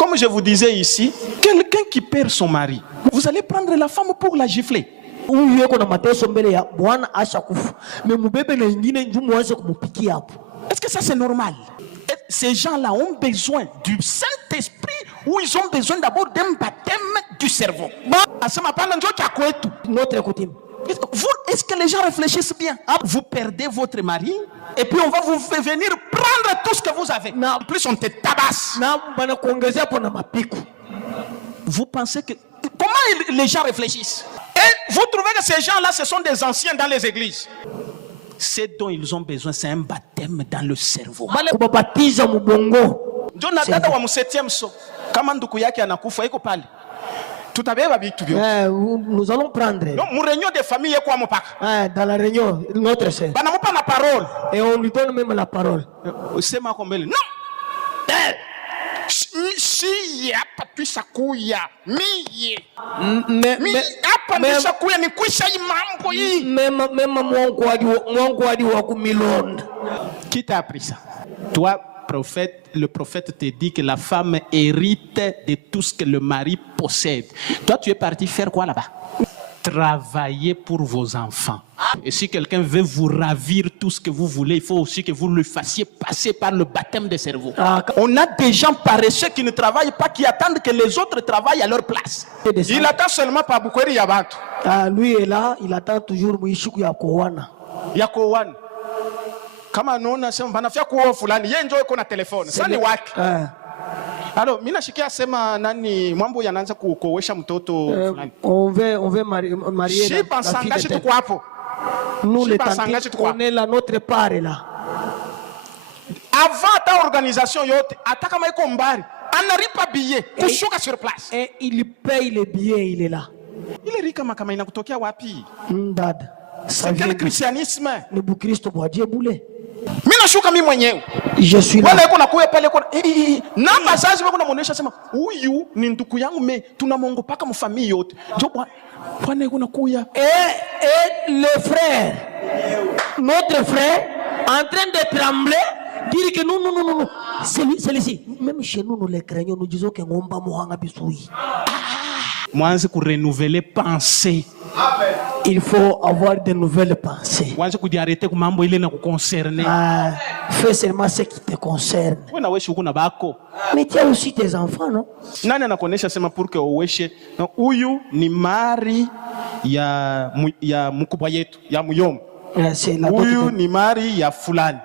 Comme je vous disais ici, quelqu'un qui perd son mari, vous allez prendre la femme pour la gifler. Est-ce que ça c'est normal? Ces gens-là ont besoin du Saint-Esprit ou ils ont besoin d'abord d'un baptême du cerveau? Notre coutume. Est-ce que les gens réfléchissent bien? Vous perdez votre mari et puis on va vous faire venir prendre tout ce que vous avez. En plus on te tabasse. Vous pensez que... Comment les gens réfléchissent? Et vous trouvez que ces gens-là, ce sont des anciens dans les églises? Ce dont ils ont besoin, c'est un baptême dans le cerveau. Jonathan wa musetième so. Kama nduku yake anakufa iko pale. Tutabeba vitu vyote. Nous allons prendre. Non, mu réunion de famille yeko amopaka. Dans la réunion, notre chef. Bana mupa na parole. Et on lui donne même la parole. Sema kombele. Non. Si hapa tuishakuya mie. Hapa tuishakuya ni kuisha hii mambo hii. Même mwangu hadi wa kumilonda. Qui t'a appris ça? Toi, prophète, le prophète te dit que la femme hérite de tout ce que le mari possède. Toi, tu es parti faire quoi là-bas? Travailler pour vos enfants. Et si quelqu'un veut vous ravir tout ce que vous voulez, il faut aussi que vous le fassiez passer par le baptême de cerveau. On a des gens paresseux qui ne travaillent pas, qui attendent que les autres travaillent à leur place. Il attend seulement par Bukweri Yabato. Lui est là, il attend toujours Mwishuku Yakowana. Yakowana. Kama naona sema banafia kuoa fulani, yeye ndio yuko na telefoni. Sasa ni wake. Alors, mimi nashikia sema nani mambo yanaanza kukoesha mtoto fulani. On veut marier. Je pense engagé tuko hapo. Nous les tantis, on est là, notre part est là. Avant ta organisation yote, hata kama iko mbali, analipa billet kushuka sur place. Et il paye les billets, il est là. Ile rika kama inakutokea wapi? Dad. C'est quel christianisme? Ni Bukristo bwa Diebule. Mimi nashuka mimi mwenyewe. Je suis là. Wala yuko nakuya pale yuko namba zazi wako namuonesha sema huyu ni ndugu yangu me tunamongo paka mfamii yote. Ndio bwana yuko nakuya. Et le frère, notre frère, en train de trembler, dire que non. Celui-ci, même chez nous, nous les craignons, nous disons que ngomba mohanga bisui. Mwanze ku renouveler pensée. Il faut avoir de nouvelles pensées. Fais seulement ce qui te concerne. Mais tu as aussi tes enfants, non? Nani anakuonesha sema pour que uweshe huyu ni mari ya mkubwa yetu ya muyomba. Huyu ni mari ya fulani.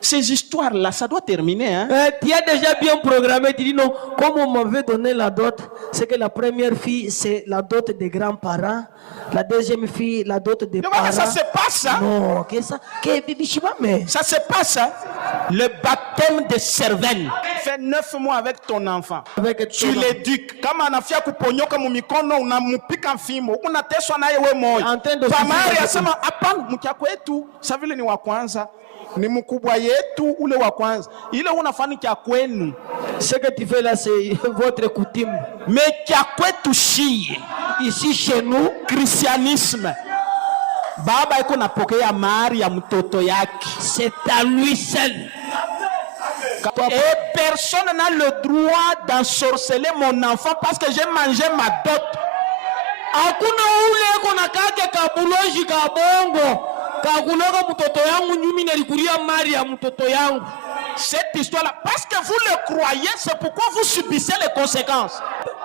Ces histoires-là, ça doit terminer. Hein? Tu as déjà bien programmé. Tu dis non, comme on m'avait donné la dot, c'est que la première fille, c'est la dot des grands-parents. La deuxième fille, la dot des parents. Ça se passe, hein? Non, ça se passe, hein? Le baptême de cervelle. Fais 9 mois avec ton enfant. Tu l'éduques. Comme on a fait kuponyoka mumikono, on a mupika fimo. On a teswa na yewe moyo. Pamari asema hapana mkiako yetu, savile ni wa kwanza. Ni mkubwa yetu ule wa kwanza. Ile unafanya kia kwenu. Ce que tu fais là, c'est votre coutume. Mais kia kwetu shie. Ici chez nous, christianisme. Baba iko napokea mari ya mtoto yake. C'est à lui seul. Et personne n'a le droit d'ensorceler mon enfant parce que j'ai mangé ma dot. Hakuna ule kona kake kabuloji kabongo. Kakuloga mtoto yangu nyumi nalikulia mari ya mtoto yangu. Cette histoire-là, parce que vous le croyez, c'est pourquoi vous subissez les conséquences.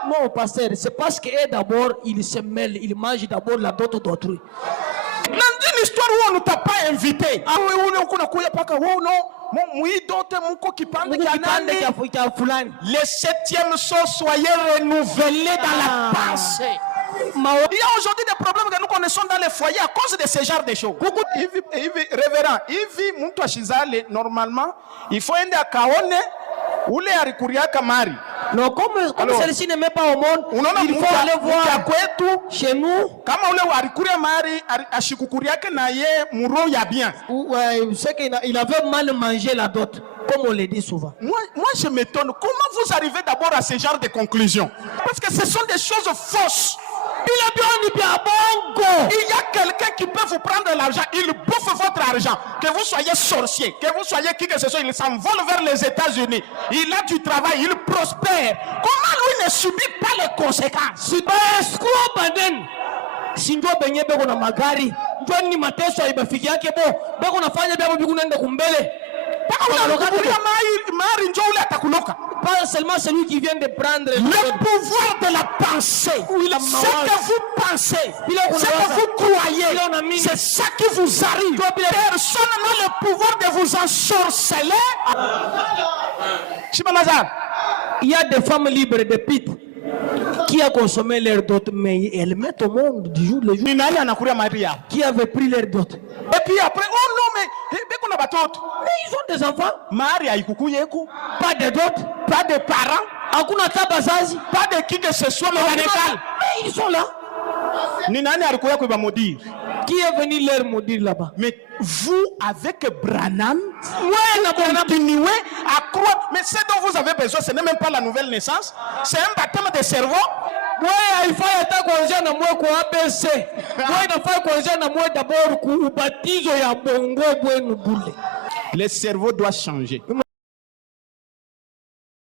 Non, pasteur, c'est parce que d'abord, il se mêle, il mange d'abord la dot d'autrui. Dans une histoire où on ne t'a pas invité. Ah oui, on est au paka, oh non, le 7e saut, soyez renouvelés dans la pensée. Il y a aujourd'hui des problèmes que nous connaissons dans les foyers à cause de ce genre de choses. Révérend, normalement, il faut aller à Kaone ou les Arikuria Kamari. Non, comme celle-ci ne met pas au monde, il faut aller voir chez nous. Comme on le Arikuria Mari, Ashikukuria Kenaye, Mouro Yabien. C'est qu'il avait mal mangé la dot, comme on le dit souvent. Moi, je m'étonne. Comment vous arrivez d'abord à ce genre de conclusion? Parce que ce sont des choses fausses. Il y a quelqu'un qui peut vous prendre l'argent, il bouffe votre argent. Que vous soyez sorcier, que vous soyez qui que ce soit, il s'envole vers les États-Unis. Il a du travail, il prospère. Comment lui ne subit pas les conséquences? Sinjo benye beko na magari njoo ni mateso haibafiki yake bo beko nafanya bia bibi kunaenda kumbele pas seulement celui qui vient de prendre le pouvoir de la pensée. Ce que vous pensez, ce que vous croyez, c'est ça qui vous arrive. Personne n'a le pouvoir de vous ensorceler. Il y a des femmes libres de pite qui a consommé leur dot, mais elles mettent au monde du jour le jour. Qui avait pris leur dot. Et puis après, oh non, mais ils ont des enfants. Pas de dot, pas de parents, pas de qui que ce soit, mais ils sont là. Qui est venu leur maudire là-bas? Mais vous, avec Branham, continuez à croire. Mais ce dont vous avez besoin, ce n'est même pas la nouvelle naissance, c'est un baptême de cerveau. Le cerveau doit changer.